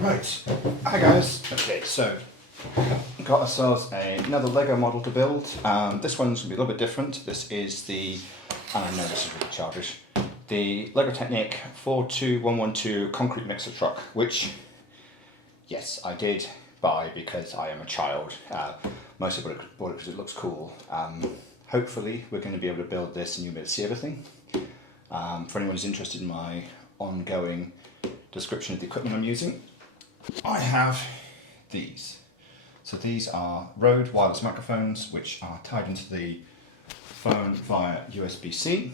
Right, hi guys. Okay, so got ourselves another Lego model to build. This one's going to be a little bit different. This is the, and I know this is really childish, the Lego Technic 42112 concrete mixer truck, which, yes, I did buy because I am a child. Mostly bought it because it looks cool. Hopefully we're going to be able to build this and you'll be able to see everything. For anyone who's interested in my ongoing description of the equipment I'm using, I have these. So these are Rode wireless microphones which are tied into the phone via USB-C.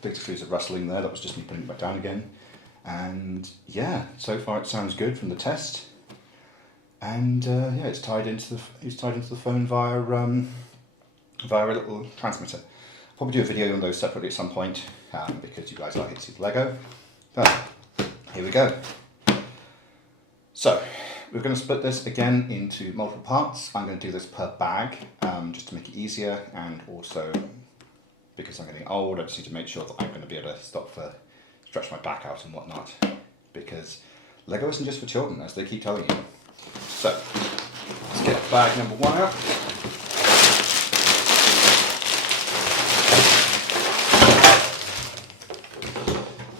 Basically there's a rustling there, that was just me putting it back down again. And yeah, so far it sounds good from the test. And yeah, it's tied into the phone via a little transmitter. I'll probably do a video on those separately at some point because you guys like to see the Lego. But here we go. So we're going to split this again into multiple parts. I'm going to do this per bag just to make it easier, and also because I'm getting old I just need to make sure that I'm going to be able to stretch my back out and whatnot, because Lego isn't just for children, as they keep telling you. So let's get bag number one out.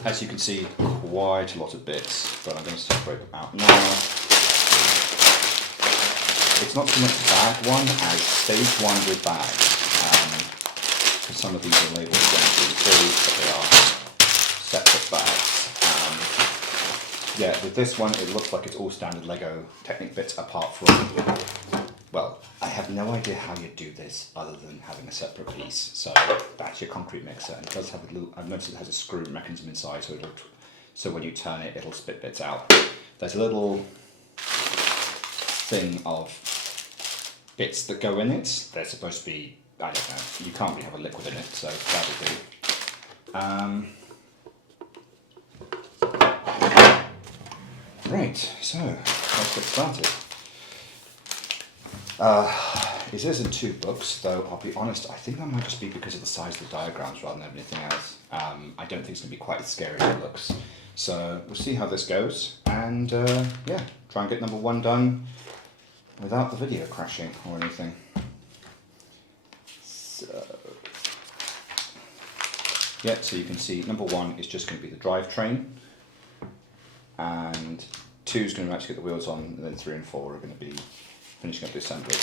As you can see, quite a lot of bits, but I'm going to separate them out now. It's not so much bag one as stage one with bags. Because some of these are labelled 1, 2, 3, but they are separate bags. Yeah, with this one it looks like it's all standard Lego Technic bits apart from, well, I have no idea how you do this other than having a separate piece. So that's your concrete mixer, and it does have a little, I've noticed it has a screw mechanism inside, so when you turn it, it'll spit bits out. There's a little thing of bits that go in it. They're supposed to be, I don't know, you can't really have a liquid in it, so that'll do. Right, so let's get started. It is in 2 books, though I'll be honest, I think that might just be because of the size of the diagrams rather than anything else. I don't think it's going to be quite as scary as it looks. So we'll see how this goes, and yeah, try and get number 1 done without the video crashing or anything. So, yeah, so you can see number 1 is just going to be the drivetrain, and 2 is going to actually get the wheels on, and then 3 and 4 are going to be finishing up the assembly.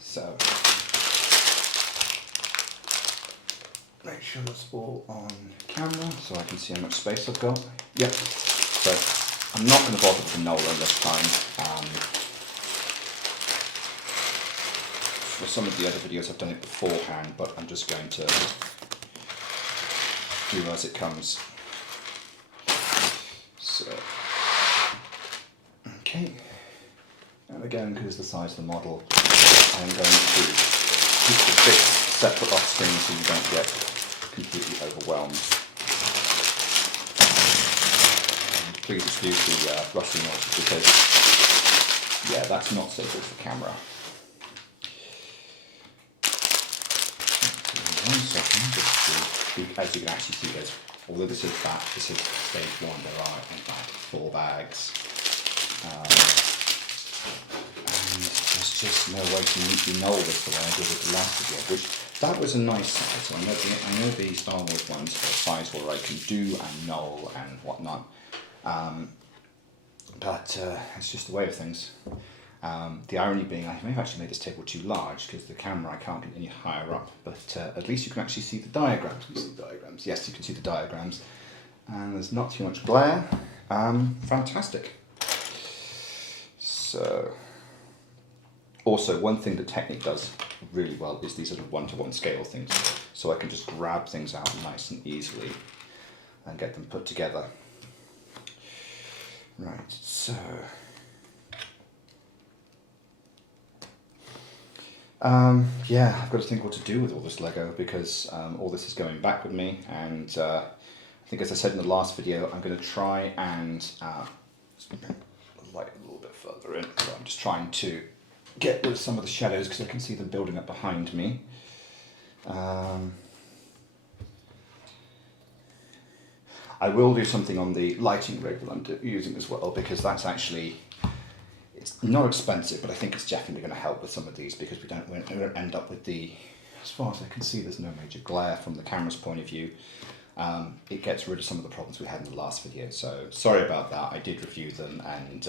So, make sure that's all on camera so I can see how much space I've got. Yep, so I'm not going to bother with the Nolan this time. For some of the other videos I've done it beforehand, but I'm just going to do as it comes. So, okay. And again, because of the size of the model, I'm going to keep the bits separate off screen so you don't get completely overwhelmed. And please excuse the rustling noise because, yeah, that's not so good for camera. So 1 second, just to, as you can actually see, although this is stage 1, there are in fact 4 bags. And there's just no way to neatly null this the way I did with the last video, which that was a nice size. So I know the Star Wars ones are a size where I can do and null and whatnot, but it's just the way of things. The irony being I may have actually made this table too large because the camera I can't get any higher up, but at least you can actually see the diagrams. Can you see the diagrams? Yes, you can see the diagrams, and there's not too much glare. Fantastic. So, also one thing that Technic does really well is these sort of 1-to-1 scale things, so I can just grab things out nice and easily and get them put together. Right, so yeah, I've got to think what to do with all this Lego because all this is going back with me, and I think, as I said in the last video, I'm going to try and light a little bit further in. So I'm just trying to get rid of some of the shadows because I can see them building up behind me. I will do something on the lighting rig that I'm using as well, because that's actually, it's not expensive, but I think it's definitely going to help with some of these, because we don't end up with the, as far as I can see, there's no major glare from the camera's point of view. It gets rid of some of the problems we had in the last video, so sorry about that. I did review them, and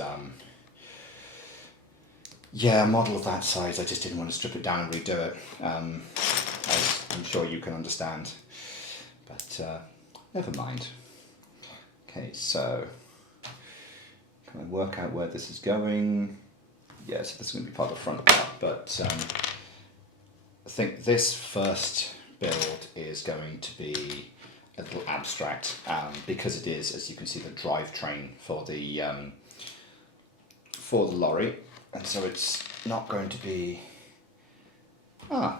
yeah, a model of that size, I just didn't want to strip it down and redo it, as I'm sure you can understand, but never mind. Okay, so can I work out where this is going? Yeah, so this is going to be part of the front part, but I think this first build is going to be a little abstract, because it is, as you can see, the drivetrain for the lorry, and so it's not going to be.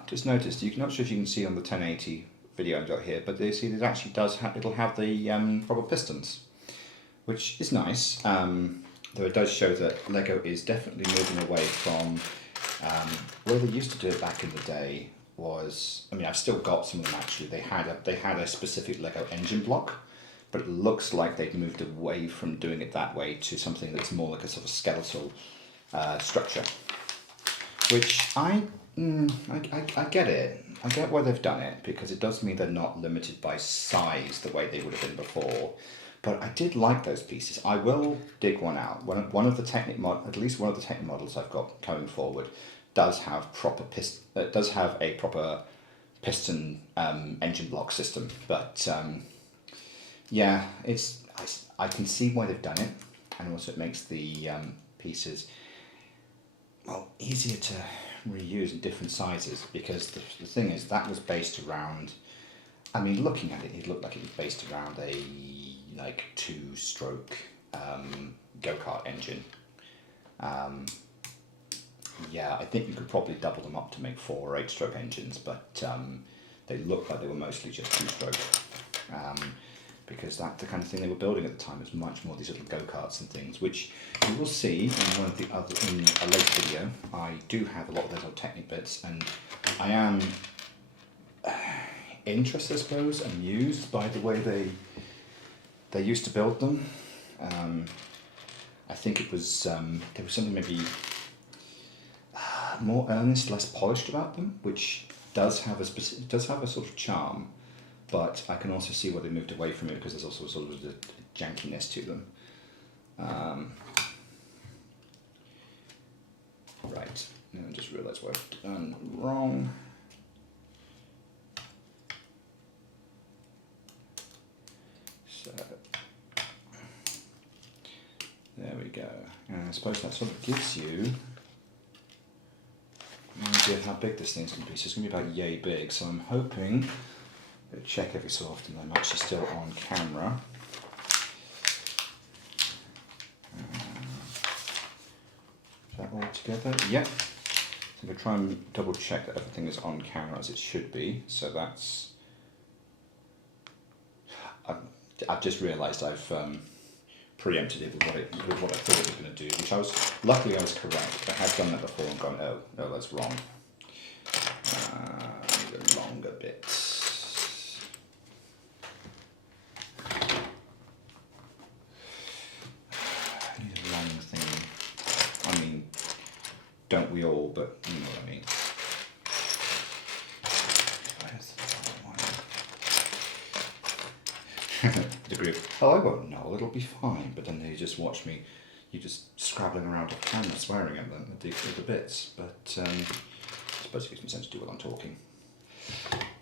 Just noticed. Not sure if you can see on the 1080 video I've got here, but you see it actually does have. It'll have the rubber pistons, which is nice. Though it does show that Lego is definitely moving away from where they used to do it back in the day. Was, I mean, I've still got some of them actually. They had a specific Lego engine block, but it looks like they've moved away from doing it that way to something that's more like a sort of skeletal structure. Which I get it. I get why they've done it, because it does mean they're not limited by size the way they would have been before. But I did like those pieces. I will dig one out. One of the Technic at least one of the Technic models I've got going forward does have a proper piston engine block system. But yeah, I can see why they've done it, and also it makes the pieces, well, easier to reuse in different sizes, because the thing is, that was based around, I mean, looking at it, it looked like it was based around a like 2-stroke go-kart engine. Yeah, I think you could probably double them up to make 4 or 8-stroke engines, but they looked like they were mostly just 2-stroke, because that's the kind of thing they were building at the time. It was much more these little go-karts and things, which you will see in one of the other, in a later video. I do have a lot of those old Technic bits, and I am interested, I suppose, amused by the way they used to build them. I think it was there was something maybe more earnest, less polished about them, which does have a sort of charm. But I can also see why they moved away from it, because there's also sort of a jankiness to them. Right, now I just realised what I've done wrong. So, there we go. And I suppose that sort of gives you an idea of how big this thing's going to be. So it's going to be about yay big, so I'm hoping, check every so often I'm actually still on camera. Is that all together? Yep. So I'm going to try and double check that everything is on camera as it should be. So that's... I've just realised I've preempted it with what I thought it was going to do, which luckily I was correct. I have done that before and gone, oh, no, that's wrong. I need a longer bit. I need a long thing. I mean, don't we all, but you know what I mean. Degree of, oh, I won't know, it'll be fine, but then they just watch me, you just scrabbling around the camera, swearing at them, the bits, but I suppose it gives me sense to do while I'm talking.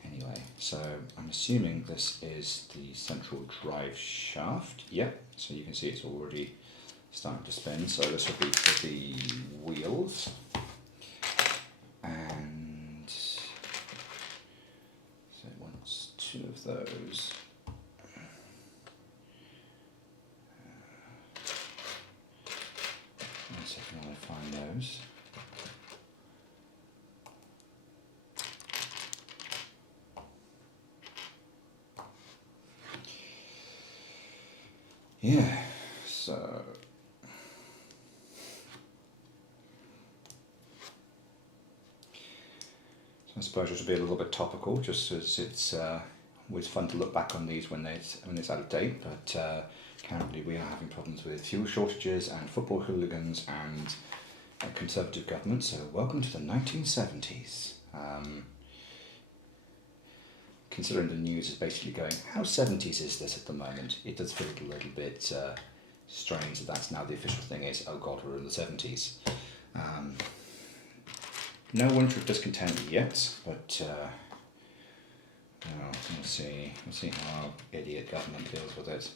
Anyway, so I'm assuming this is the central drive shaft. Yep, so you can see it's already starting to spin, so this will be for the wheels. And so it wants 2 of those. One second while I find those. Yeah, so I suppose it should be a little bit topical, just as it's always fun to look back on these when it's out of date, but currently we are having problems with fuel shortages and football hooligans and a Conservative government, so welcome to the 1970s. Considering the news is basically going, how 70s is this at the moment? It does feel a little bit strange that that's now the official thing is, oh god, we're in the 70s. No winter of discontent yet, but we'll see how our idiot government deals with it.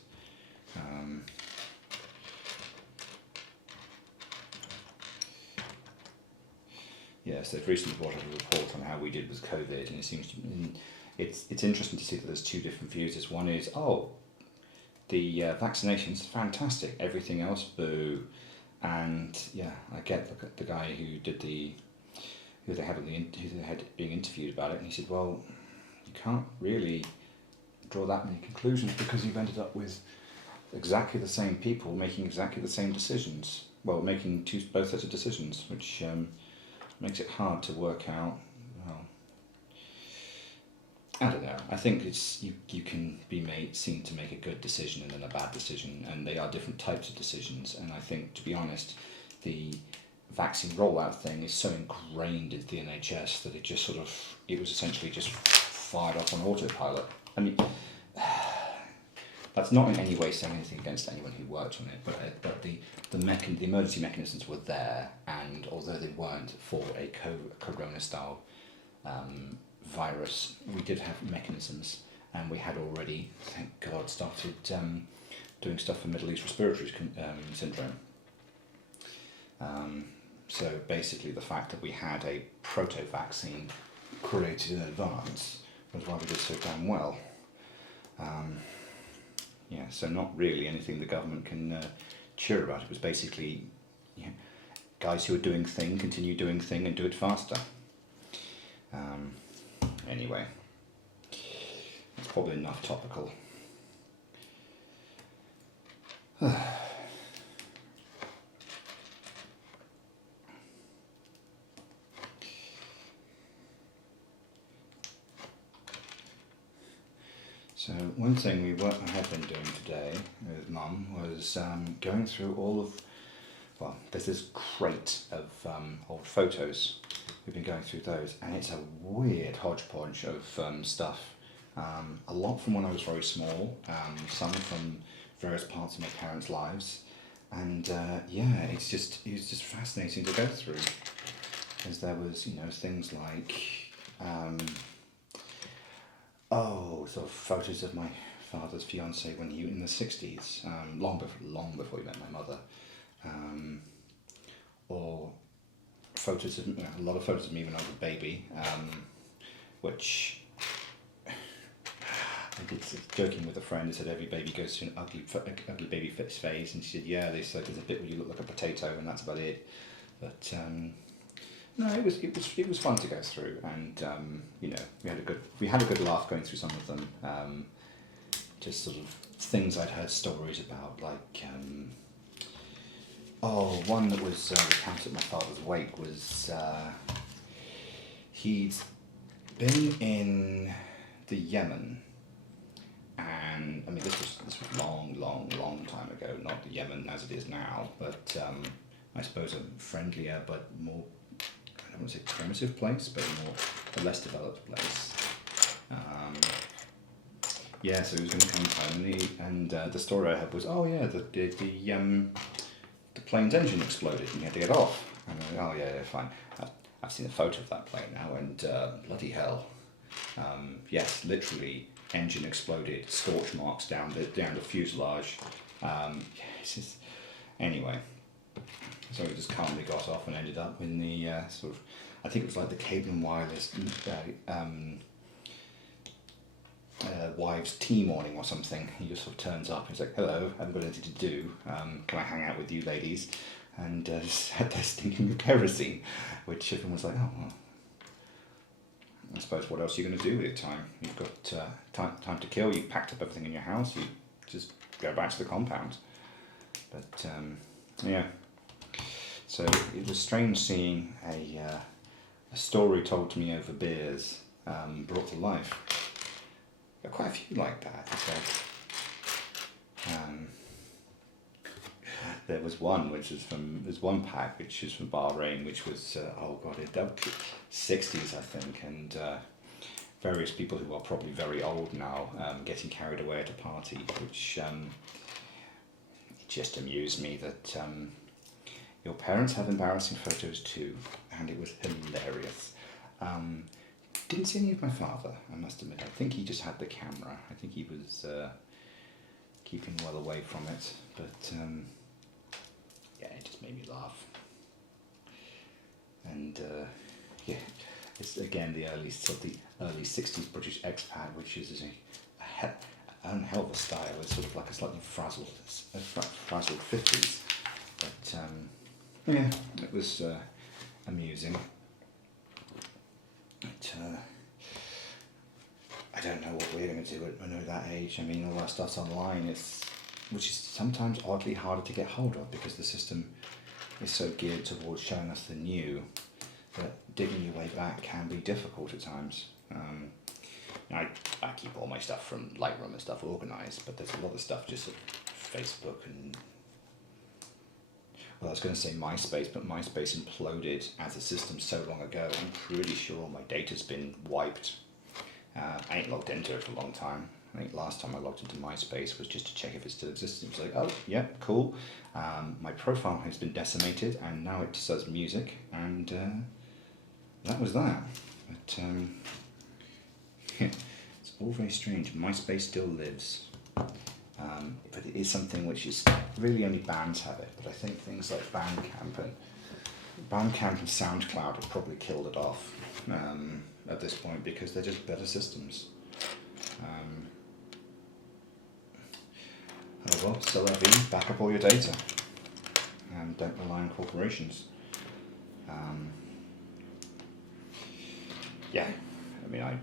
Yes, they've recently brought out a report on how we did with COVID, and it seems it's interesting to see that there's two different views. One is, the vaccination's fantastic, everything else, boo. And yeah, I get the guy who they had being interviewed about it, and he said, well, you can't really draw that many conclusions because you've ended up with exactly the same people making exactly the same decisions. Well, making both sets of decisions, which makes it hard to work out. Well, I don't know. I think it's you can be seen to make a good decision and then a bad decision, and they are different types of decisions. And I think, to be honest, the vaccine rollout thing is so ingrained into the NHS that it was essentially just fired off on autopilot. I mean, that's not in any way saying anything against anyone who worked on it, but the emergency mechanisms were there, and although they weren't for a corona-style virus, we did have mechanisms, and we had already, thank God, started doing stuff for Middle East respiratory syndrome. So basically the fact that we had a proto-vaccine created in advance was why we did so damn well. So not really anything the government can cheer about. It was basically guys who are doing thing, continue doing thing and do it faster. Anyway, it's probably enough topical. So one thing I have been doing today with Mum was going through there's this crate of old photos. We've been going through those, and it's a weird hodgepodge of stuff. A lot from when I was very small, some from various parts of my parents' lives, and it was just fascinating to go through, because there was things like sort of photos of my father's fiance when he was in the 60s, long before he met my mother, or photos of a lot of photos of me when I was a baby, which I did joking with a friend. I said every baby goes through an ugly baby phase, and she said, yeah, there's a bit where you look like a potato, and that's about it. But no, it was fun to go through, and we had a good laugh going through some of them. Just sort of things I'd heard stories about, like one that was recounted at my father's wake was he'd been in the Yemen, and I mean this was long time ago, not the Yemen as it is now, but I suppose a friendlier but more, I don't want to say primitive place, but a less developed place. So he was going to come home, and the story I had was, the plane's engine exploded and he had to get off. And I went, fine. I've seen a photo of that plane now, and bloody hell. Yes, literally, engine exploded, scorch marks down the fuselage. Anyway, so we just calmly got off and ended up in the I think it was like the Cable and Wireless wives' tea morning or something. He just sort of turns up and he's like, hello, I haven't got anything to do, can I hang out with you ladies? And just had their stinking kerosene, which everyone was like, oh well, I suppose what else are you going to do with your time? You've got time to kill, you've packed up everything in your house, you just go back to the compound. But so it was strange seeing a story told to me over beers brought to life. There are quite a few like that. So, there was one there's one pack which is from Bahrain, which was, oh god, it dealt 60s, I think, and various people who are probably very old now getting carried away at a party, which it just amused me that your parents have embarrassing photos too, and it was hilarious. Didn't see any of my father, I must admit. I think he just had the camera. I think he was keeping well away from it, but yeah, it just made me laugh. And yeah, it's again the early 60s British expat, which is a hell of a style. It's sort of like a slightly frazzled 50s, but yeah, it was amusing. But, I don't know what we're going to do when we're that age. I mean, all that stuff's online, which is sometimes oddly harder to get hold of because the system is so geared towards showing us the new that digging your way back can be difficult at times. I keep all my stuff from Lightroom and stuff organised, but there's a lot of stuff just at Facebook and, well, I was going to say MySpace, but MySpace imploded as a system so long ago. I'm pretty sure all my data's been wiped. I ain't logged into it for a long time. I think last time I logged into MySpace was just to check if it still existed. It was like, oh, yeah, cool. My profile has been decimated, and now it says music, and that was that. But it's all very strange. MySpace still lives. But it is something which is really only bands have it. But I think things like Bandcamp and SoundCloud have probably killed it off at this point because they're just better systems. Oh well, so back up all your data and don't rely on corporations. Yeah, I mean, I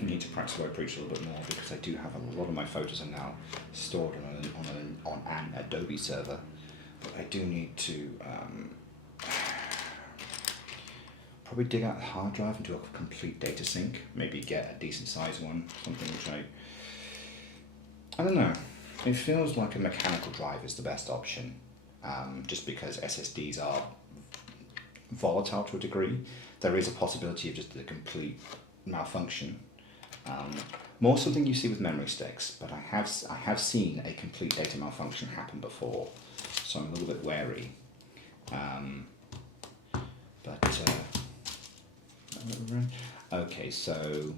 need to practice what I preach a little bit more because I do have a lot of my photos are now stored on an Adobe server, but I do need to probably dig out the hard drive and do a complete data sync, maybe get a decent sized one, something which I don't know, it feels like a mechanical drive is the best option, just because SSDs are volatile to a degree. There is a possibility of just a complete malfunction. More something you see with memory sticks, but I have seen a complete data malfunction happen before, so I'm a little bit wary. Okay, so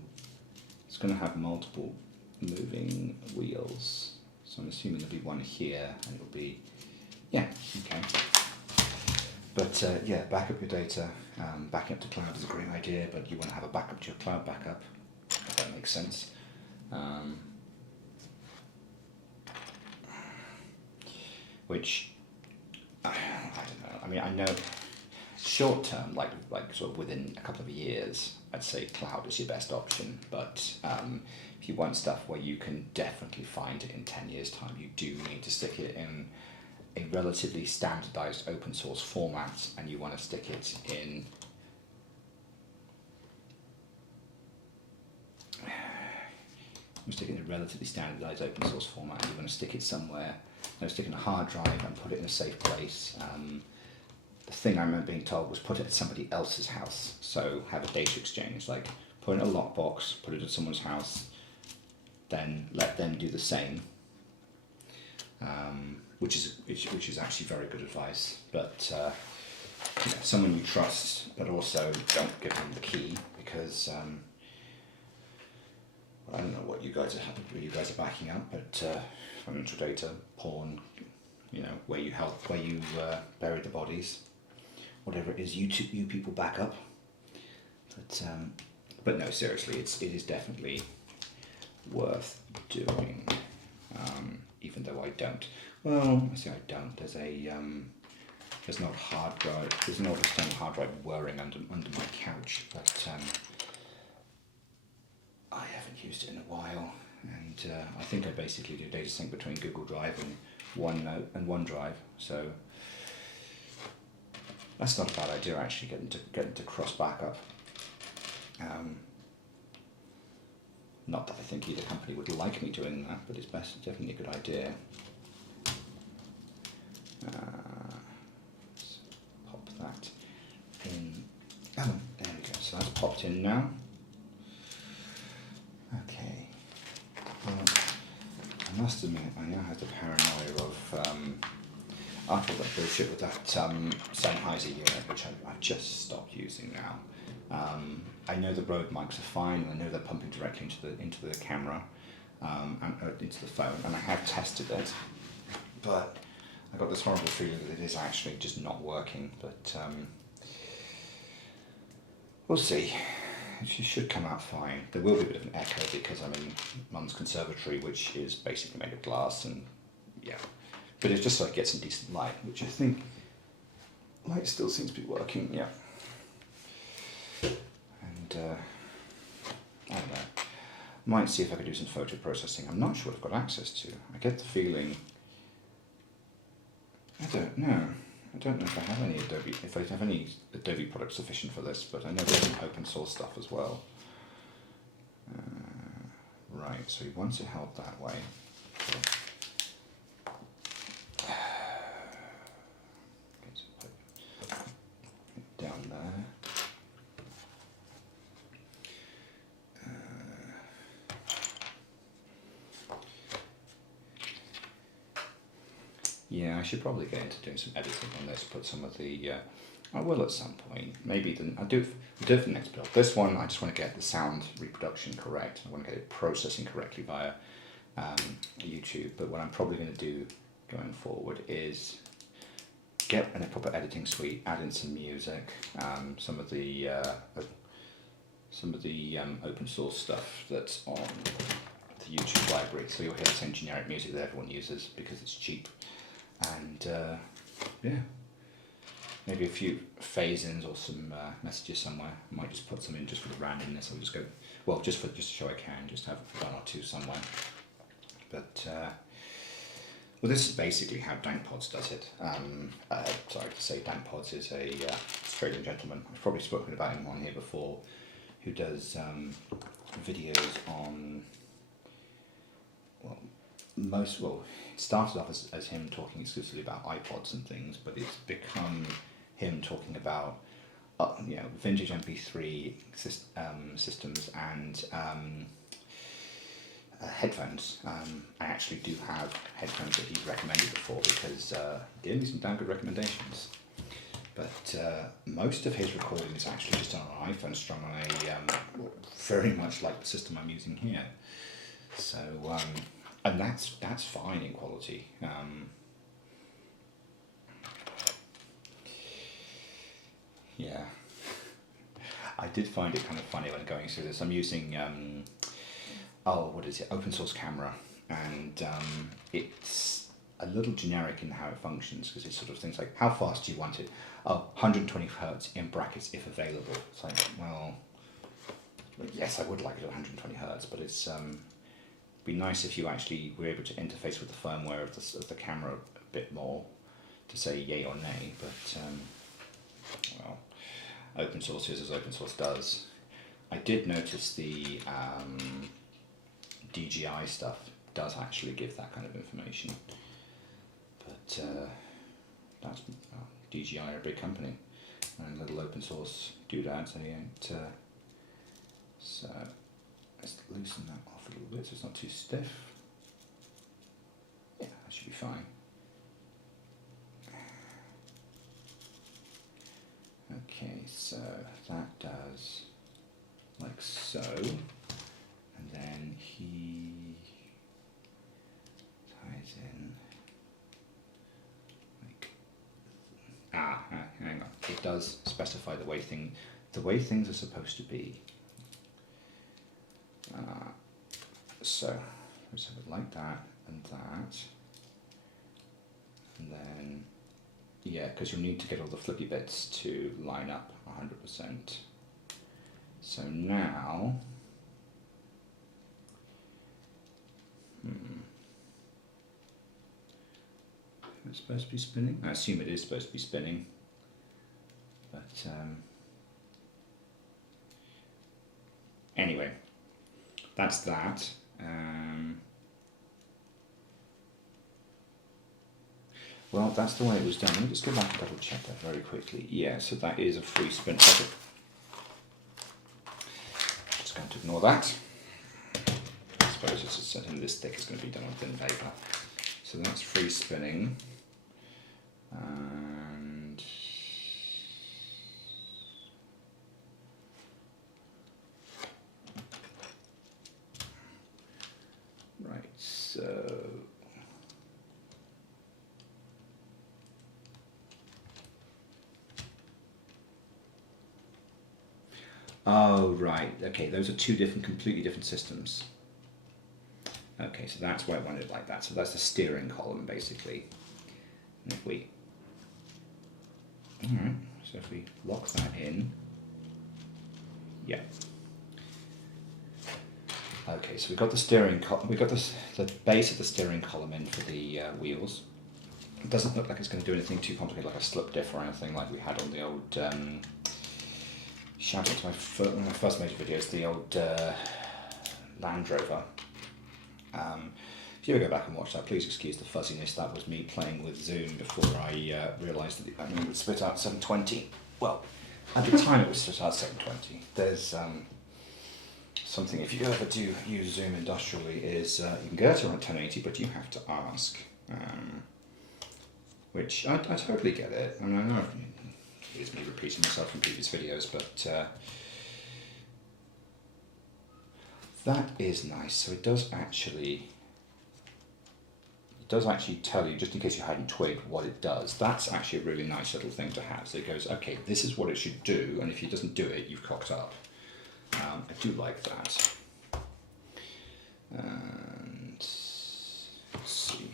it's going to have multiple moving wheels, so I'm assuming there'll be one here, and it'll be, yeah, okay. But yeah, back up your data. Backing up to cloud is a great idea, but you want to have a backup to your cloud backup, if that makes sense. Which, I don't know, I mean, I know short term, like sort of within a couple of years, I'd say cloud is your best option, but if you want stuff where you can definitely find it in 10 years time, you do need to stick it in a relatively standardized open source format, and you want to stick it in a relatively standardized open source format. You want to stick it somewhere, stick it in a hard drive and put it in a safe place. The thing I remember being told was put it at somebody else's house, so have a data exchange, like put it in a lockbox, put it at someone's house, then let them do the same. Which is actually very good advice, but someone you trust, but also don't give them the key, because I don't know what you guys are backing up, but financial data, porn, where you bury the bodies, whatever it is you people back up. But no, seriously, it is definitely worth doing. Even though I don't. Well, I say I don't. There's an old hard drive. There's an old external hard drive whirring under my couch, but I haven't used it in a while, and I think I basically do data sync between Google Drive and OneNote and OneDrive. So that's not a bad idea, actually, getting to cross backup. Not that I think either company would like me doing that, but it's definitely a good idea. Let's pop that in. Oh, there we go. So that's popped in now. Okay. Well, I must admit, I now have the paranoia of after all that bullshit with that Sennheiser unit, which I've just stopped using now. I know the Rode mics are fine, and I know they're pumping directly into the camera and into the phone, and I have tested it, but I got this horrible feeling that it is actually just not working. But we'll see. It should come out fine. There will be a bit of an echo because I'm in Mum's conservatory, which is basically made of glass, and yeah. But it's just so I get some decent light, which I think light still seems to be working, yeah. And I don't know. Might see if I could do some photo processing. I'm not sure what I've got access to. I get the feeling. I don't know. I don't know if I have any Adobe products sufficient for this, but I know there's some open source stuff as well. Right, so he wants it held that way. Down there. Yeah, I should probably get into doing some editing on this, put some of the, I will at some point, maybe I'll do it for the next build. This one, I just want to get the sound reproduction correct. I want to get it processing correctly via YouTube, but what I'm probably going to do going forward is get a proper editing suite, add in some music, some of the open source stuff that's on the YouTube library, so you'll hear the same generic music that everyone uses because it's cheap. And yeah, maybe a few phase-ins or some messages somewhere. I might just put some in just for the randomness. I'll just go, well, just to show I can, just have one or two somewhere. But well, this is basically how DankPods does it. Sorry to say, DankPods is a Australian gentleman. I've probably spoken about him on here before, who does videos on, it started off as him talking exclusively about iPods and things, but it's become him talking about vintage MP3 systems and headphones. I actually do have headphones that he's recommended before because he gave me some damn good recommendations. But most of his recording is actually just on an iPhone strung on a very much like the system I'm using here. So and that's fine in quality. Yeah, I did find it kind of funny when going through this. I'm using open source camera, and it's a little generic in how it functions because it's sort of things like, how fast do you want it? Oh, 120 hertz in brackets if available. It's like, well, yes, I would like it at 120 hertz, but it's be nice if you actually were able to interface with the firmware of the camera a bit more to say yay or nay. But well, open source is as open source does. I did notice the DJI stuff does actually give that kind of information, but that's DJI are a big company, and little open source doodads they ain't. So let's loosen that off a little bit so it's not too stiff. Yeah, that should be fine. Okay, so that does like so, and then he ties in like, hang on, it does specify the way things are supposed to be. So let's have it like that and that, and then yeah, because you'll need to get all the flippy bits to line up 100%. So now, it's supposed to be spinning. I assume it is supposed to be spinning, but anyway, that's that. Well, that's the way it was done. Let me just go back and double check that very quickly. Yeah, so that is a free spin. Okay. Just going to ignore that. I suppose it's something this thick is going to be done on thin paper. So that's free spinning. And right, so oh, right. Okay, those are two different, completely different systems. Okay, so that's why I wanted it like that. So that's the steering column, basically. And if we, all right, so if we lock that in, yeah. Okay, so we've got the steering column. We've got the base of the steering column in for the wheels. It doesn't look like it's going to do anything too complicated, like a slip diff or anything like we had on the old. Shout out to one of my first major videos, the old Land Rover. If you ever go back and watch that, please excuse the fuzziness. That was me playing with Zoom before I realised that it would spit out 720. Well, at the time it was spit out 720. There's something, if you ever do use Zoom industrially, is you can go to around 1080, but you have to ask. Which I totally get it. I mean, I know it's me repeating myself from previous videos, but that is nice. So it does actually tell you, just in case you hadn't twigged what it does. That's actually a really nice little thing to have. So it goes, okay, this is what it should do, and if it doesn't do it, you've cocked up. I do like that. And let's see.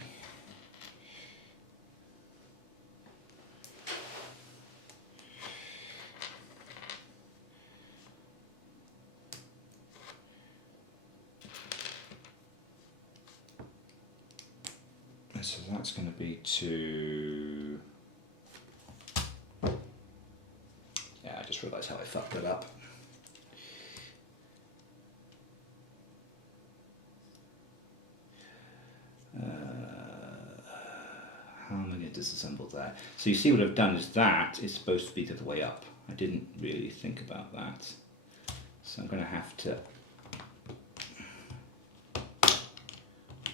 So that's going to be to, yeah, I just realised how I fucked it up. How am I going to disassemble that? So you see what I've done is that is supposed to be the other way up. I didn't really think about that. So I'm going to have to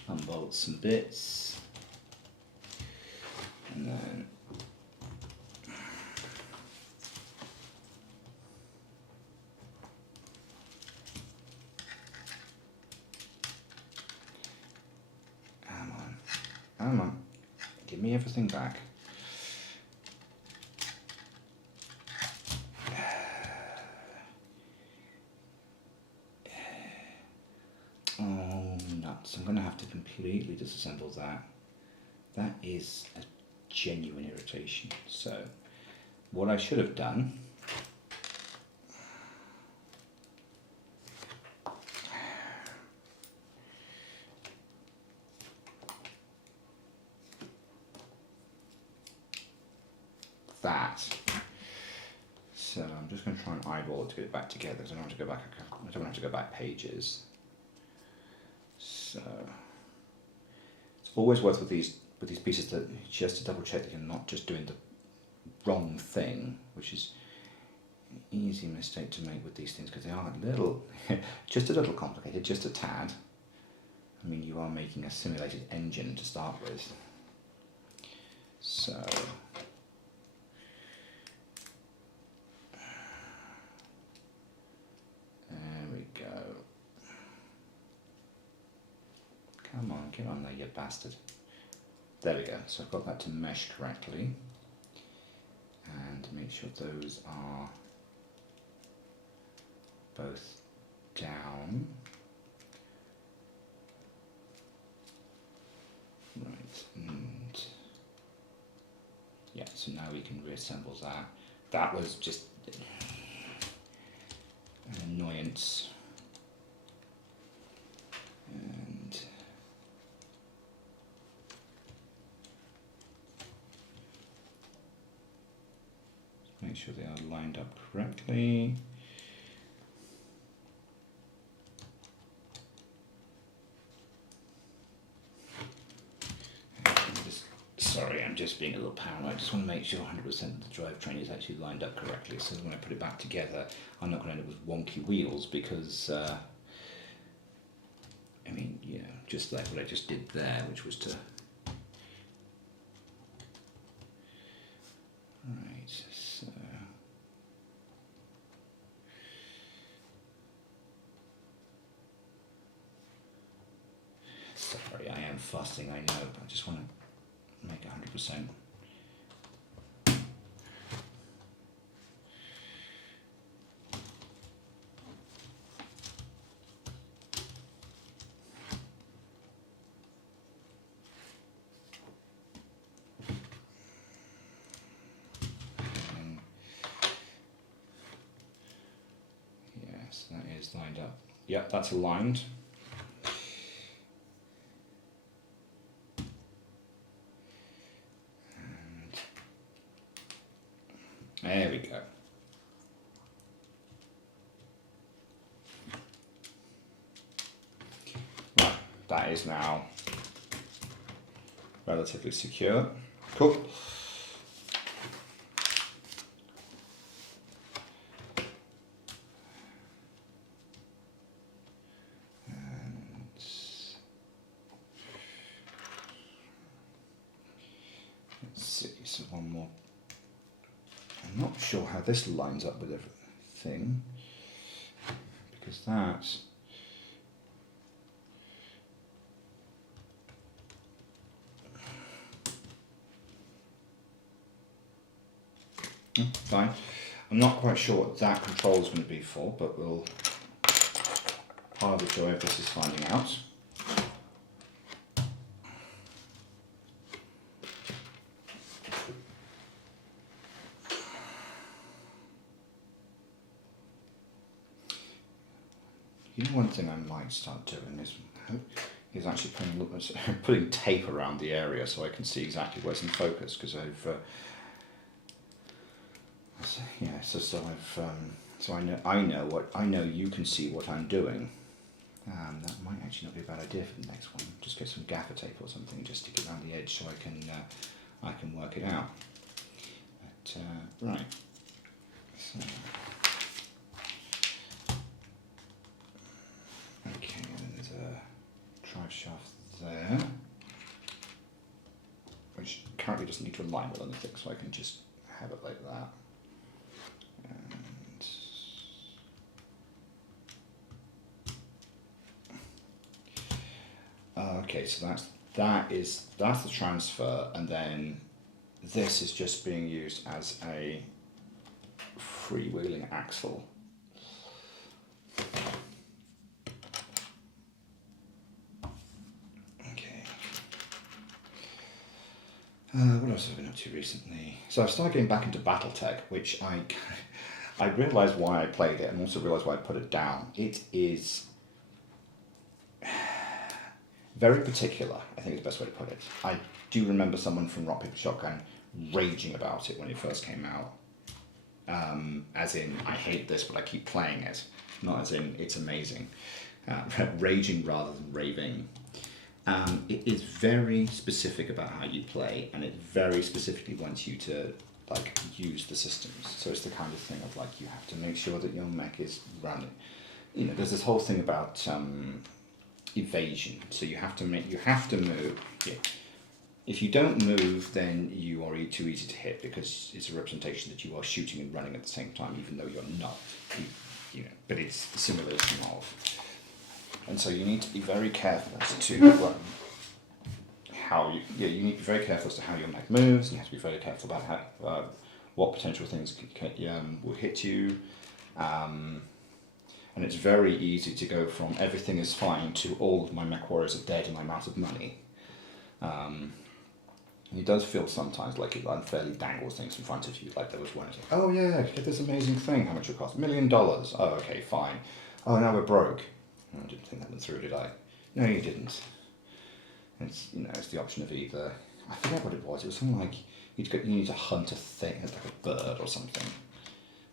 unbolt some bits. And then come on, give me everything back. Oh nuts, I'm going to have to completely disassemble that. That is a genuine irritation. So what I should have done that. So I'm just going to try and eyeball it to get it back together because I don't want to go back. I don't have to go back pages. So it's always worth with these pieces that just to double check that you're not just doing the wrong thing, which is an easy mistake to make with these things because they are a little, just a little complicated, just a tad. I mean, you are making a simulated engine to start with. So there we go. Come on, get on there, you bastard. There we go. So I've got that to mesh correctly. And make sure those are both down. Right, and yeah, so now we can reassemble that. That was just an annoyance. And make sure they are lined up correctly. Sorry, I'm just being a little paranoid. I just want to make sure 100% the drivetrain is actually lined up correctly, so when I put it back together, I'm not going to end up with wonky wheels because, I mean, you know, just like what I just did there, which was to... Right, so... Sorry, I am fussing, I know, but I just want to make 100%. Yes, that is lined up. Yep, that's aligned. There we go. Right, that is now relatively secure. Cool. And let's see, so one more. I'm not sure how this lines up with everything, because that's fine. I'm not quite sure what that control is going to be for, but we'll part of the joy of this is finding out. You know, one thing I might start doing is actually putting tape around the area so I can see exactly where it's in focus, because I've so I know you can see what I'm doing. That might actually not be a bad idea for the next one. Just get some gaffer tape or something, just stick it around the edge so I can work it out. But, right. So. Okay, and then there's a drive shaft there, which currently doesn't need to align with anything, so I can just have it like that. And okay, so that's the transfer, and then this is just being used as a freewheeling axle. What else have I been up to recently? So I've started getting back into Battletech, which I realised why I played it, and also realised why I put it down. It is very particular, I think is the best way to put it. I do remember someone from Rock Paper Shotgun raging about it when it first came out. As in, I hate this, but I keep playing it. Not as in, it's amazing. Raging rather than raving. It is very specific about how you play, and it very specifically wants you to like use the systems. So it's the kind of thing of like you have to make sure that your mech is running. You know, there's this whole thing about evasion. So you have to move. Yeah. If you don't move, then you are too easy to hit, because it's a representation that you are shooting and running at the same time, even though you're not. You know, but it's the simulation of. And so you need to be very careful as to you need to be very careful as to how your mech moves, and you have to be very careful about how what potential things will hit you. And it's very easy to go from everything is fine to all of my mech warriors are dead and I'm out of money. And it does feel sometimes like it unfairly dangles things in front of you. Like there was one, it's like, oh yeah, get this amazing thing. How much it cost? $1 million. Oh, okay, fine. Oh, now we're broke. I didn't think that went through, did I? No, you didn't. It's, you know, it's the option of either, I forget what it was. It was something like you need to hunt a thing, like a bird or something.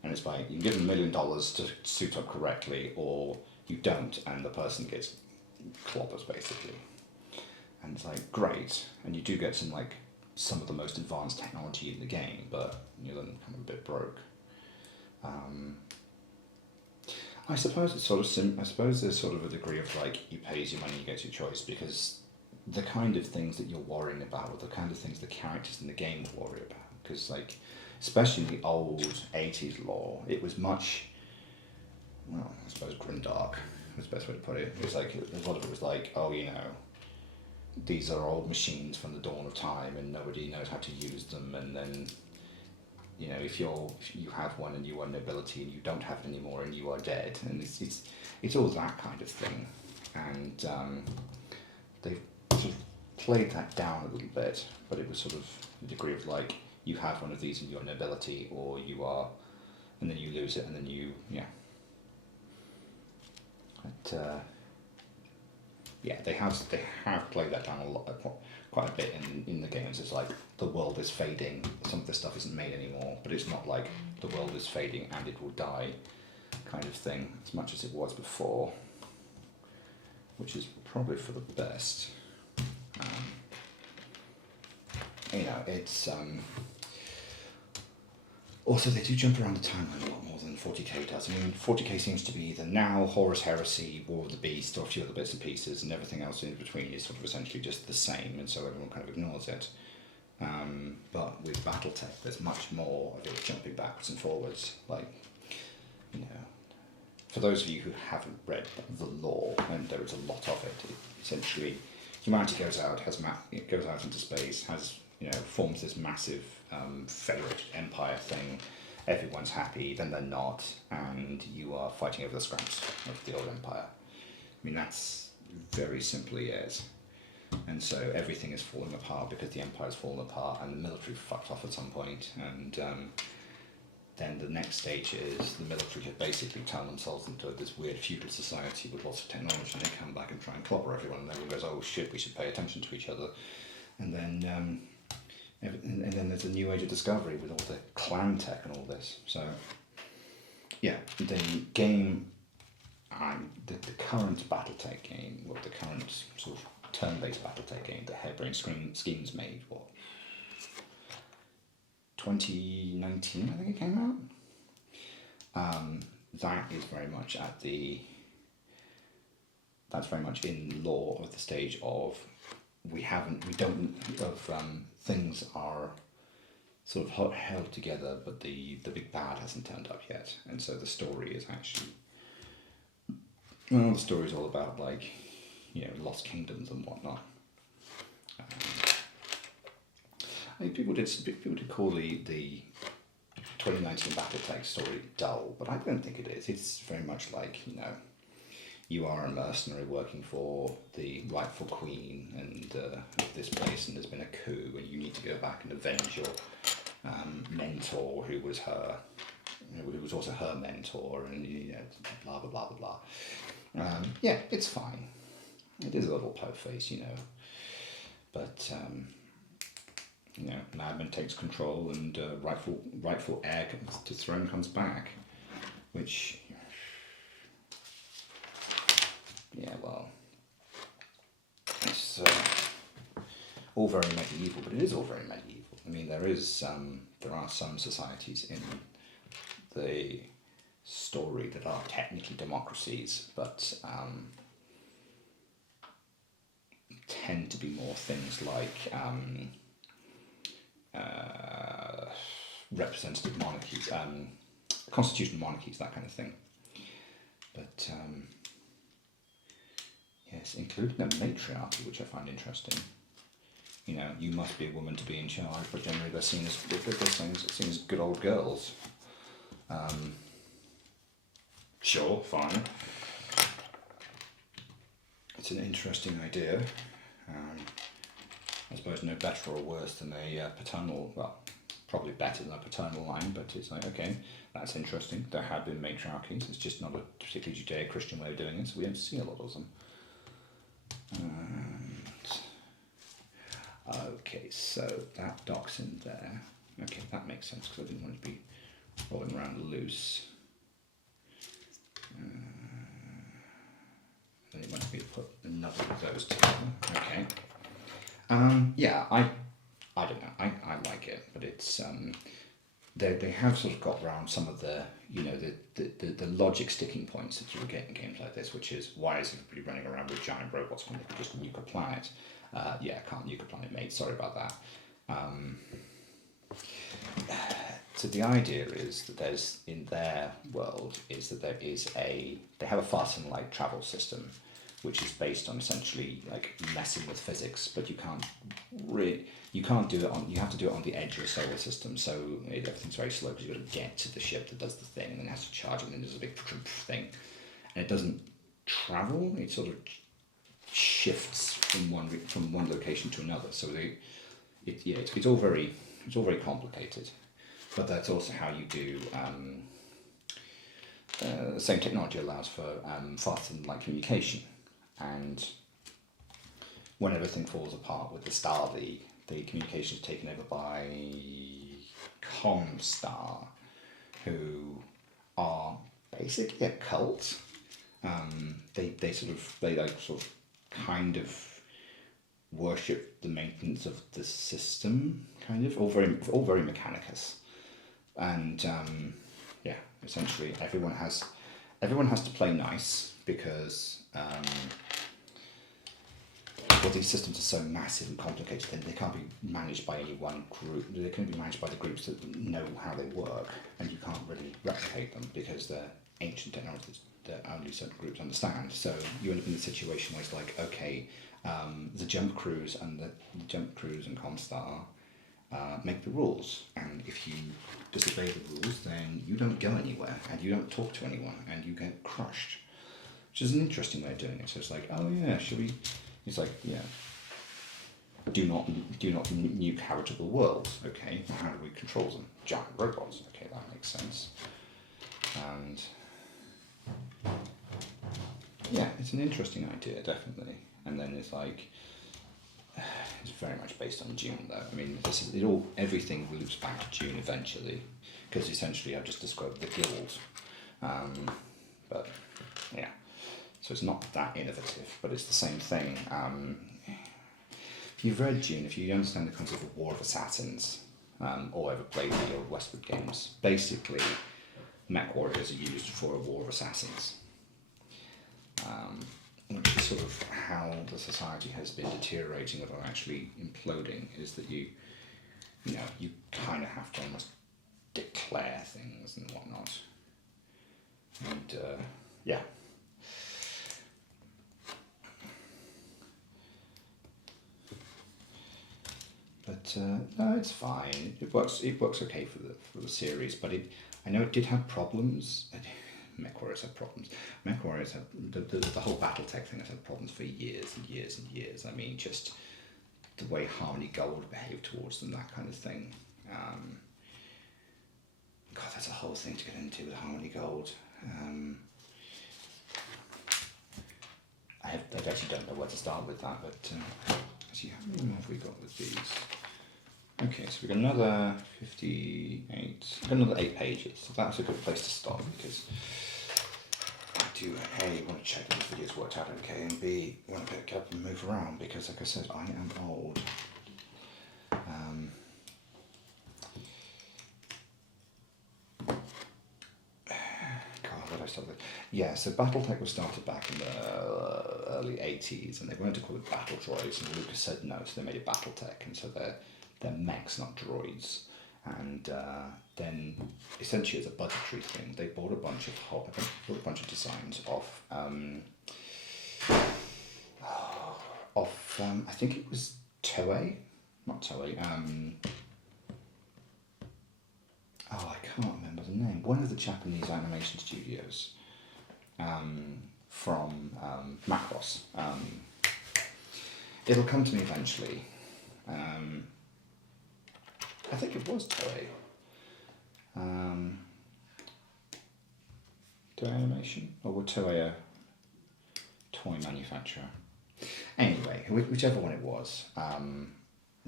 And it's like, you can give them $1 million to suit up correctly, or you don't, and the person gets clobbers, basically. And it's like, great. And you do get some, like, some of the most advanced technology in the game, but you're then kind of a bit broke. I suppose it's sort of I suppose there's sort of a degree of like, you pay your money, you get your choice, because the kind of things that you're worrying about, or the kind of things the characters in the game worry about, because like, especially in the old 80s lore, it was much, well, I suppose grimdark is the best way to put it. It was like, a lot of it was like, oh, you know, these are old machines from the dawn of time and nobody knows how to use them, and then, you know, if you have one and you are nobility and you don't have it anymore and you are dead, and it's all that kind of thing. And they've sort of played that down a little bit, but it was sort of a degree of like, you have one of these and you're nobility, or you are, and then you lose it, and then you, yeah. But yeah, they have played that down a lot, quite a bit in the games. It's like, the world is fading, some of this stuff isn't made anymore, but it's not like the world is fading and it will die kind of thing, as much as it was before, which is probably for the best. You know, it's also, they do jump around the timeline a lot more than 40k does. I mean, 40k seems to be either now, Horus Heresy, War of the Beast, or a few other bits and pieces, and everything else in between is sort of essentially just the same, and so everyone kind of ignores it. But with BattleTech, there's much more of it jumping backwards and forwards. Like, you know, for those of you who haven't read the lore, and there is a lot of it, essentially, humanity goes out, it goes out into space, has, you know, forms this massive federated empire thing. Everyone's happy, then they're not, and you are fighting over the scraps of the old empire. I mean, that's very simply it. And so everything is falling apart because the empire's fallen apart, and the military fucked off at some point, and then the next stage is the military have basically turned themselves into this weird feudal society with lots of technology, and they come back and try and clobber everyone, and everyone goes, oh shit, we should pay attention to each other. And then there's a new age of discovery with all the clan tech and all this. So yeah, the game, the current BattleTech game, or the current sort of turn-based BattleTech game that Harebrained Schemes made, what, 2019 I think it came out. That is very much that's very much in lore of the stage of, things are sort of held together, but the big bad hasn't turned up yet, and so the story is actually, well, the story is all about, like, you know, lost kingdoms and whatnot. I mean, people did call the 2019 BattleTech story dull, but I don't think it is. It's very much like, you know, you are a mercenary working for the rightful queen and of this place, and there's been a coup, and you need to go back and avenge your mentor, who was also her mentor, and, you know, blah blah blah blah blah. Yeah, it's fine. It is a little po-face, you know, but you know, Madman takes control, and rightful heir to throne comes back, which, yeah, well, it's all very medieval, but it is all very medieval. I mean, there are some societies in the story that are technically democracies, but tend to be more things like representative monarchies, constitutional monarchies, that kind of thing. But yes, including a matriarchy, which I find interesting. You know, you must be a woman to be in charge, but generally they're seen as good old girls. Sure, fine. It's an interesting idea. I suppose no better or worse than a paternal, well, probably better than a paternal line, but it's like, okay, that's interesting. There have been matriarchies, it's just not a particularly Judeo-Christian way of doing it, so we don't see a lot of them. Okay, so that dock's in there. Okay, that makes sense, because I didn't want it to be rolling around loose. Then it wants me to put another of those together. Okay. Yeah, I don't know. I like it, but it's they have sort of got around some of the the logic sticking points that you would get in games like this, which is why is everybody running around with giant robots when they could just nuke a planet? Yeah, can't nuke a planet, mate. Sorry about that. So the idea is that there's in their world is that they have a faster than light travel system, which is based on essentially like messing with physics, but you can't do it on, you have to do it on the edge of the solar system, so everything's very slow because you've got to get to the ship that does the thing, and then it has to charge, and then there's a big thing, and it doesn't travel, it sort of shifts from one location to another, so it's all very complicated, but that's also how you do. The same technology allows for faster than light communication, and when everything falls apart with the Star League, the communication is taken over by Comstar, who are basically a cult. They sort of kind of worship the maintenance of the system, kind of all very mechanicus, and yeah, essentially everyone has to play nice because well, these systems are so massive and complicated that they can't be managed by any one group. They can be managed by the groups that know how they work, and you can't really replicate them because they're ancient technologies that only certain groups understand. So you end up in a situation where it's like, okay, the jump crews and Comstar make the rules, and if you disobey the rules, then you don't go anywhere, and you don't talk to anyone, and you get crushed. Which is an interesting way of doing it. So it's like, oh yeah, should we? It's like, yeah. Do not nuke habitable worlds. Okay, how do we control them? Giant robots. Okay, that makes sense. And yeah, it's an interesting idea, definitely. And then it's like, it's very much based on Dune, though. I mean, everything loops back to Dune eventually, because essentially I've just described the guild. But yeah, so it's not that innovative, but it's the same thing. If you've read Dune, if you understand the concept of War of Assassins, or ever played the old Westwood games, basically, mech warriors are used for a war of assassins. Which is sort of how the society has been deteriorating without actually imploding, is that you kind of have to almost declare things and whatnot. And yeah. But no, it's fine. It works okay for the series, but I know it did have problems. Mech Warriors have problems. Mech Warriors have the whole BattleTech thing has had problems for years and years and years. I mean, just the way Harmony Gold behaved towards them, that kind of thing. God, that's a whole thing to get into with Harmony Gold. I actually don't know where to start with that, but actually, how many more have we got with these? Okay, so we've got another 58, we've got another 8 pages, so that's a good place to stop, because I do, A, want to check that this video's worked out okay, and B, want to pick up and move around, because like I said, I am old. God, where did I start with? Yeah, so BattleTech was started back in the early 80s, and they wanted to call it Battle Droids, and Lucas said no, so they made it BattleTech, and so they're mechs, not droids. And then, essentially, as a budgetary thing, they bought a bunch of designs off I think it was Toei, not Toei. I can't remember the name. One of the Japanese animation studios from Macross. It'll come to me eventually. I think it was Toei. Toei Animation? Or were Toei a toy manufacturer? Anyway, whichever one it was,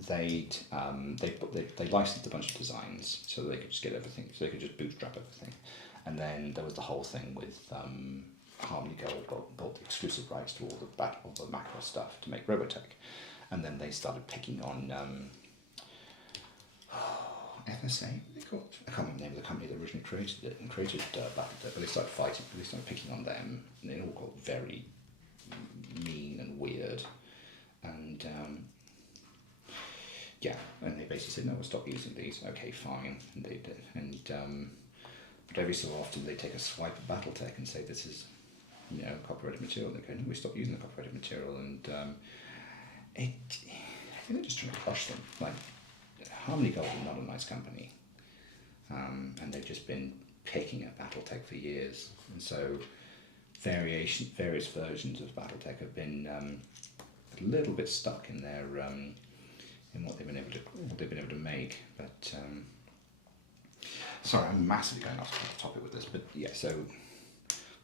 they licensed a bunch of designs so they could just get everything, so they could just bootstrap everything. And then there was the whole thing with Harmony Gold got the exclusive rights to all the Macross stuff to make Robotech. And then they started picking on FSA, they called. I can't remember the name of the company that originally created it and created Battletech, but they started fighting, they started picking on them, and they all got very mean and weird, and yeah, and they basically said, no, we'll stop using these. Okay, fine, and they did, and but every so often they take a swipe at Battletech and say this is, you know, copyrighted material. They go, no, we stop using the copyrighted material, and I think they're just trying to crush them. Like, Harmony Gold are not a nice company, and they've just been picking at Battletech for years, and so various versions of Battletech have been a little bit stuck in their in what they've been able to make. But sorry, I'm massively going off the topic with this, but yeah, so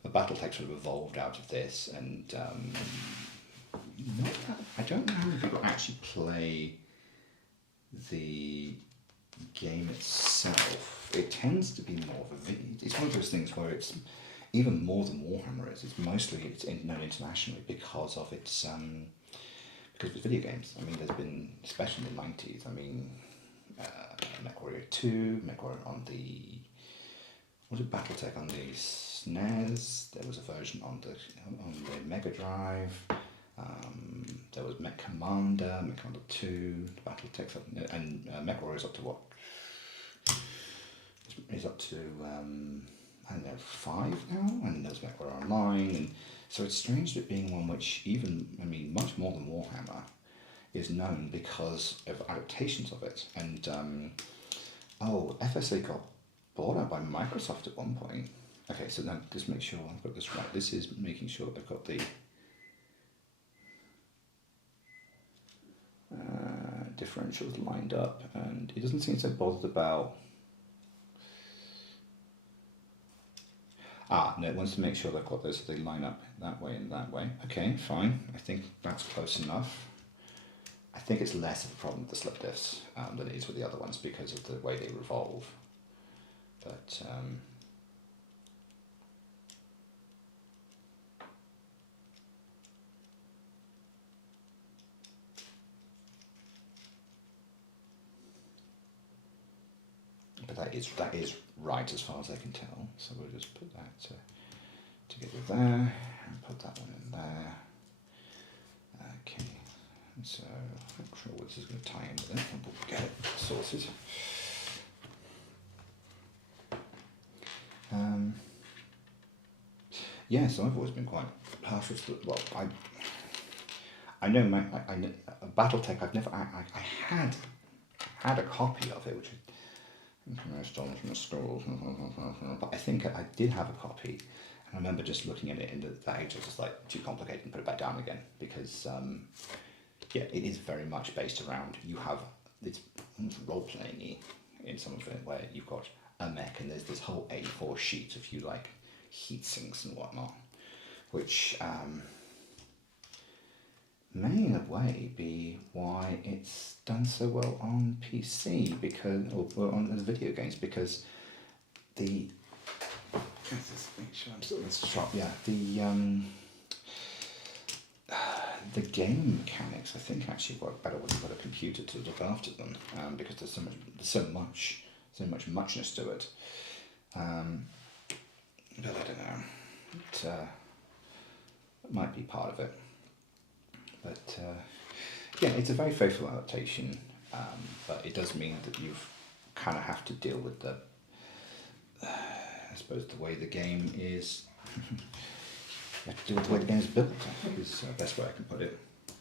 the Battletech sort of evolved out of this, and I don't know how many people actually play the game itself. It tends to be more of a video. It's one of those things where it's even more than Warhammer is. It's mostly known internationally because of its video games. I mean, there's been, especially in the 90s. I mean, MechWarrior 2, MechWarrior on the Battletech on the SNES. There was a version on the Mega Drive. There was Mech Commander 2, Battletech, and MechWarrior is up to what? Is up to I don't know, 5 now, and there's MechWarrior Online, and so it's strange that being one which even, I mean, much more than Warhammer is known because of adaptations of it, and FSA got bought out by Microsoft at one point. Okay, so now just make sure I've got this right. This is making sure I've got the differentials lined up, and it doesn't seem so bothered about. No, it wants to make sure they've got those so they line up that way and that way. Okay, fine. I think that's close enough. I think it's less of a problem with the slip diffs than it is with the other ones because of the way they revolve. But that is right as far as I can tell. So we'll just put that together there and put that one in there. Okay, so I'm not sure what this is going to tie in with it, and we'll get it sorted. Yeah, so I've always been quite partial to, well, I know Battletech. I've never I had a copy of it, which I stole from the schools, but I think I did have a copy, and I remember just looking at it in that age. I was just like, too complicated, and put it back down again because yeah, it is very much based around, you have it's role playing in some of it where you've got a mech and there's this whole A4 sheet of you like heat sinks and whatnot, which may in a way be why it's done so well on PC or on the video games, because the let's make sure I'm still in this shop. Yeah, the game mechanics I think actually work better when you've got a computer to look after them, because there's so much muchness to it. But I don't know. It might be part of it. But yeah, it's a very faithful adaptation, but it does mean that you kind of have to deal with the, I suppose, the way the game is. You have to deal with the way the game is built, is the best way I can put it,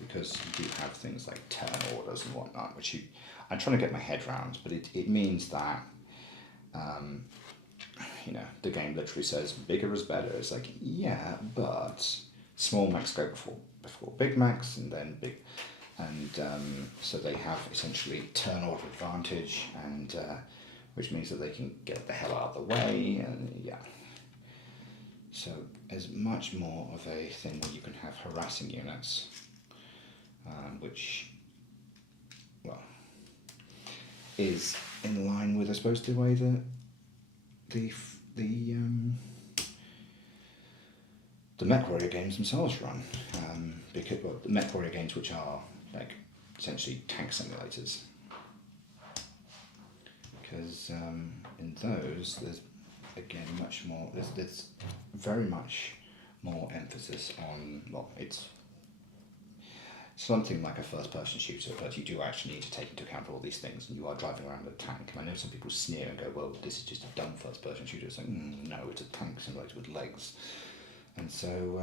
because you do have things like turn orders and whatnot, which I'm trying to get my head around, but it means that, you know, the game literally says bigger is better. It's like, yeah, but small mechs go before big mechs, and then big, and so they have essentially turn order advantage, and which means that they can get the hell out of the way, and yeah. So there's much more of a thing where you can have harassing units, which, well, is in line with, I suppose, the way that the MechWarrior games themselves run, because the MechWarrior games, which are like essentially tank simulators. because in those there's again much more. There's very much more emphasis on, well, it's something like a first-person shooter, but you do actually need to take into account all these things, and you are driving around a tank. And I know some people sneer and go, well, this is just a dumb first-person shooter. It's like, no, it's a tank simulator with legs. And so,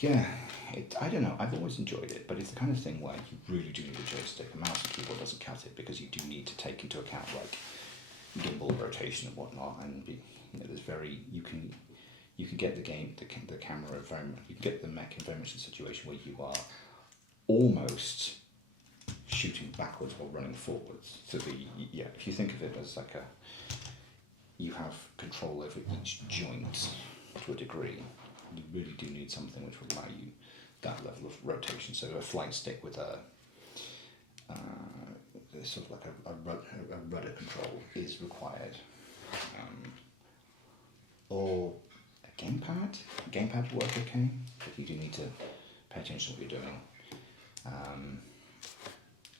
yeah, I don't know, I've always enjoyed it, but it's the kind of thing where you really do need a joystick. A mouse and keyboard doesn't cut it, because you do need to take into account, like, gimbal rotation and whatnot, and there's you can get the camera very much, you can get the mech in very much a situation where you are almost shooting backwards while running forwards. So if you think of it as like you have control over each joint to a degree. You really do need something which will allow you that level of rotation. So a flight stick with a sort of like a rudder control is required, or a gamepad. A gamepad will work okay, but you do need to pay attention to what you're doing.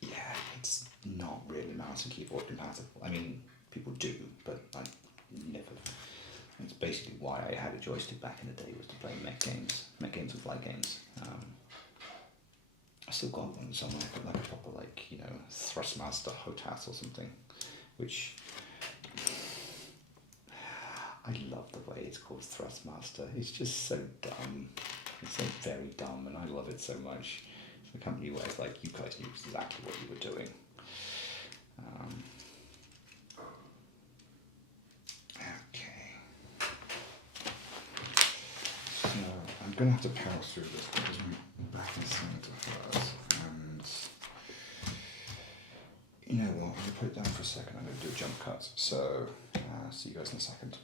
Yeah, it's not really mouse and keyboard compatible. I mean, people do, but I never. It's basically why I had a joystick back in the day, was to play mech games and flight games. I still got one somewhere, but like a proper, like, Thrustmaster HOTAS or something, which I love the way it's called Thrustmaster. It's just so dumb. It's so very dumb, and I love it so much. It's a company where it's like, you guys knew exactly what you were doing. I'm going to have to power through this because my back is starting to hurt, and you know what, I'm going to put it down for a second. I'm going to do a jump cut, so see you guys in a second.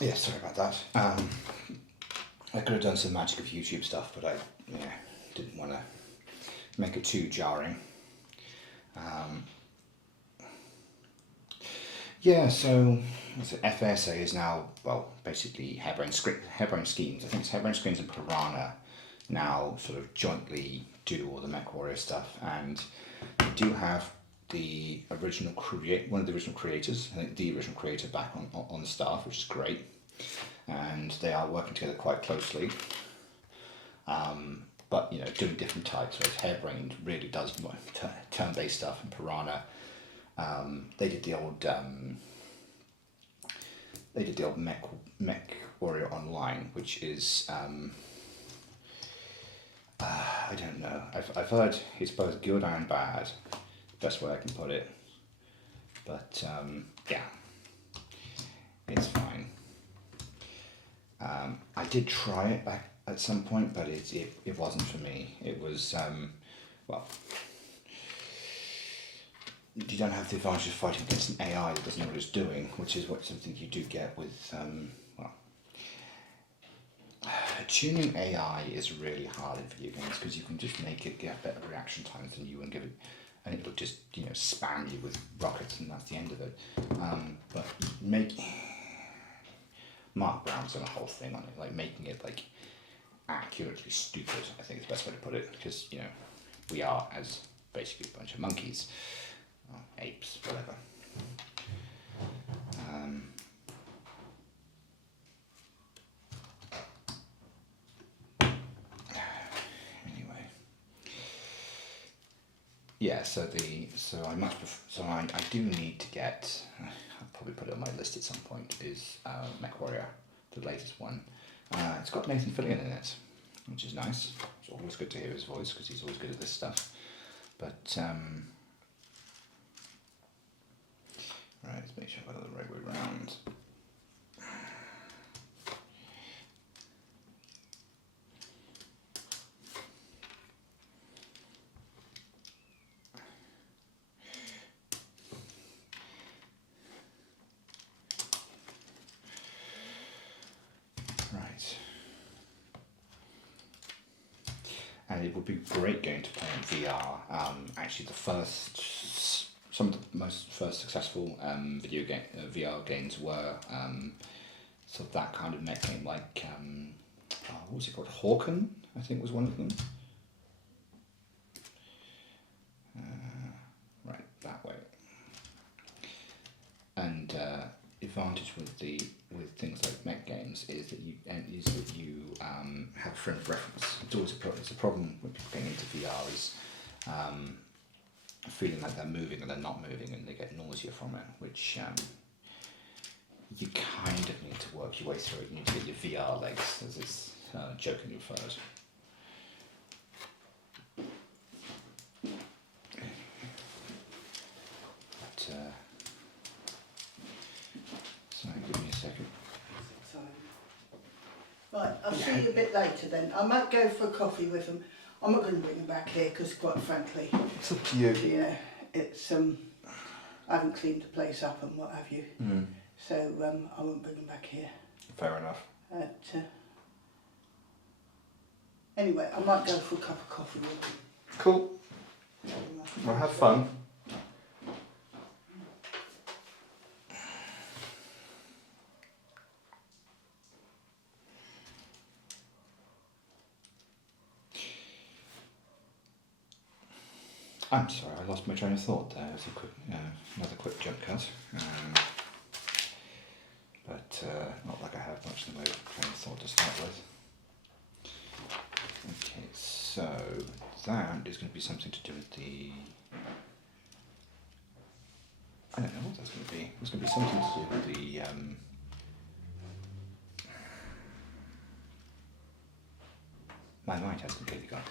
Yeah, sorry about that. I could have done some magic of YouTube stuff, but I didn't want to make it too jarring. So FASA is now, well, basically Harebrained Schemes. I think it's Harebrained Schemes and Piranha now sort of jointly do all the MechWarrior stuff, and they do have one of the original creators, I think the original creator, back on the staff, which is great, and they are working together quite closely. But doing different types. So Harebrained really does more turn-based stuff, and Piranha, they did the old MechWarrior Online, which is I don't know. I've heard it's both good and bad. Best way I can put it. But yeah, it's fine. I did try it back at some point, but it wasn't for me. It was you don't have the advantage of fighting against an AI that doesn't know what it's doing, which is something you do get with, tuning AI is really hard in video games because you can just make it get better reaction times than you and give it, and it'll just spam you with rockets and that's the end of it. But Mark Brown's done a whole thing on it, like making it like accurately stupid. I think is the best way to put it, because we are as basically a bunch of monkeys, or apes, whatever. Anyway, yeah. So I do need to get. I'll probably put it on my list at some point. Is MechWarrior, the latest one. It's got Nathan Fillion in it, which is nice. It's always good to hear his voice because he's always good at this stuff. But right, let's make sure I've got it the right way around. Right. And it would be great going to play in VR. Actually, some of the most successful video game VR games were sort of that kind of mech game, like what was it called? Hawken, I think was one of them. Right, that way. And advantage with things like mech games is that you have frame of reference. It's always a problem. It's a problem when people getting into VR is feeling like they're moving and they're not moving, and they get nausea from it, which you kind of need to work your way through it. You need to get your VR legs, as it's jokingly referred. But, sorry, give me a second. Right, I'll see you a bit later then. I might go for a coffee with them. I'm not going to bring them back here because, quite frankly, It's up to you. Yeah, it's I haven't cleaned the place up and what have you, so I won't bring them back here. Fair enough. Anyway, I might go for a cup of coffee with them. Cool. Well, have fun. I'm sorry, I lost my train of thought there. It was another quick jump cut. But not like I have much in the way of train of thought to start with. Okay, so that is going to be something to do with the... I don't know what that's going to be. It's going to be something to do with the... My mind has completely gone.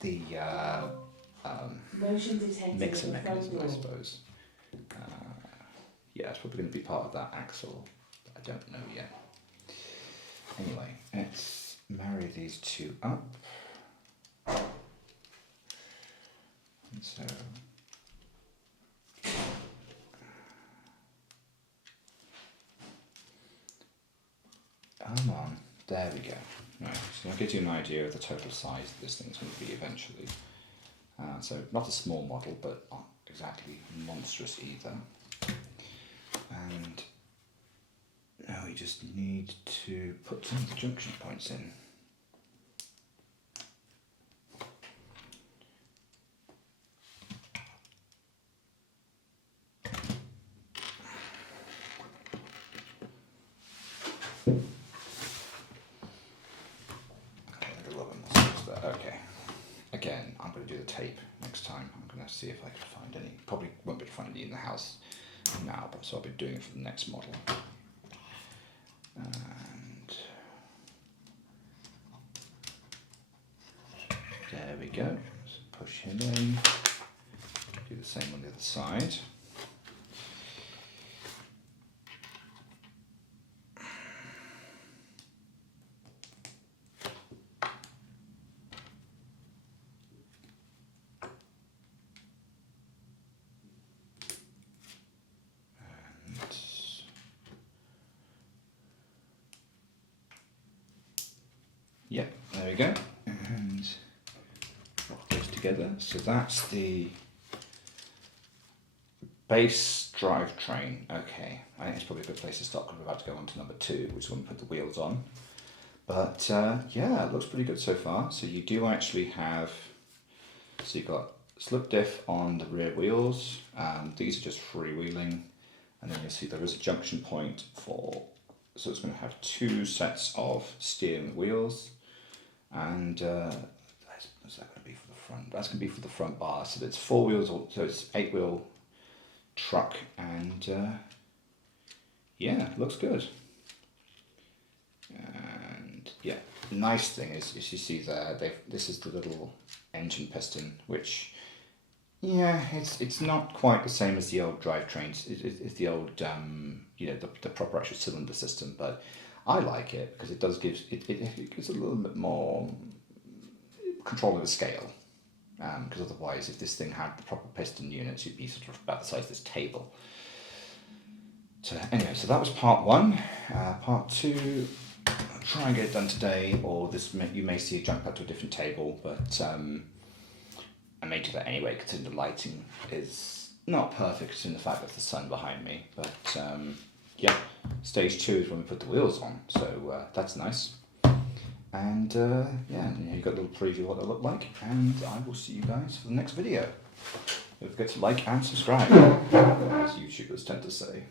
The mixer mechanism, I suppose. Yeah, it's probably going to be part of that axle, but I don't know yet. Anyway, let's marry these two up. And so... Come on, there we go. Right, so I'll give you an idea of the total size that this thing's going to be eventually. So not a small model, but not exactly monstrous either. And now we just need to put some of the junction points in. Okay. Again, I'm going to do the tape next time. I'm going to see if I can find any. Probably won't be able to find any in the house now, but so I'll be doing it for the next model. And there we go. So push him in. Do the same on the other side. together. So that's the base drivetrain. Okay, I think it's probably a good place to start because we're about to go on to number 2, which is when we put the wheels on. But yeah, it looks pretty good so far. So you do actually have, so you've got slip diff on the rear wheels. These are just freewheeling. And then you'll see there is a junction point for, so it's going to have 2 sets of steering wheels. And what's that going to be for the front? That's going to be for the front bar. So it's 4 wheels, so it's 8-wheel truck. And yeah, looks good. And yeah, the nice thing is you see there, this is the little engine piston, which, yeah, it's not quite the same as the old drivetrains. It's the old, you know, the proper actual cylinder system, but I like it because it does give, it gives a little bit more control of the scale. Because otherwise, if this thing had the proper piston units, you'd be sort of about the size of this table. So anyway, so that was part 1. Part 2, I'll try and get it done today, or you may see it jump out to a different table, but I may do that anyway, considering the lighting is not perfect, considering the fact that the sun behind me. But yeah, stage 2 is when we put the wheels on, so that's nice. And yeah, you've got a little preview of what they look like, and I will see you guys for the next video. Don't forget to like and subscribe, as YouTubers tend to say.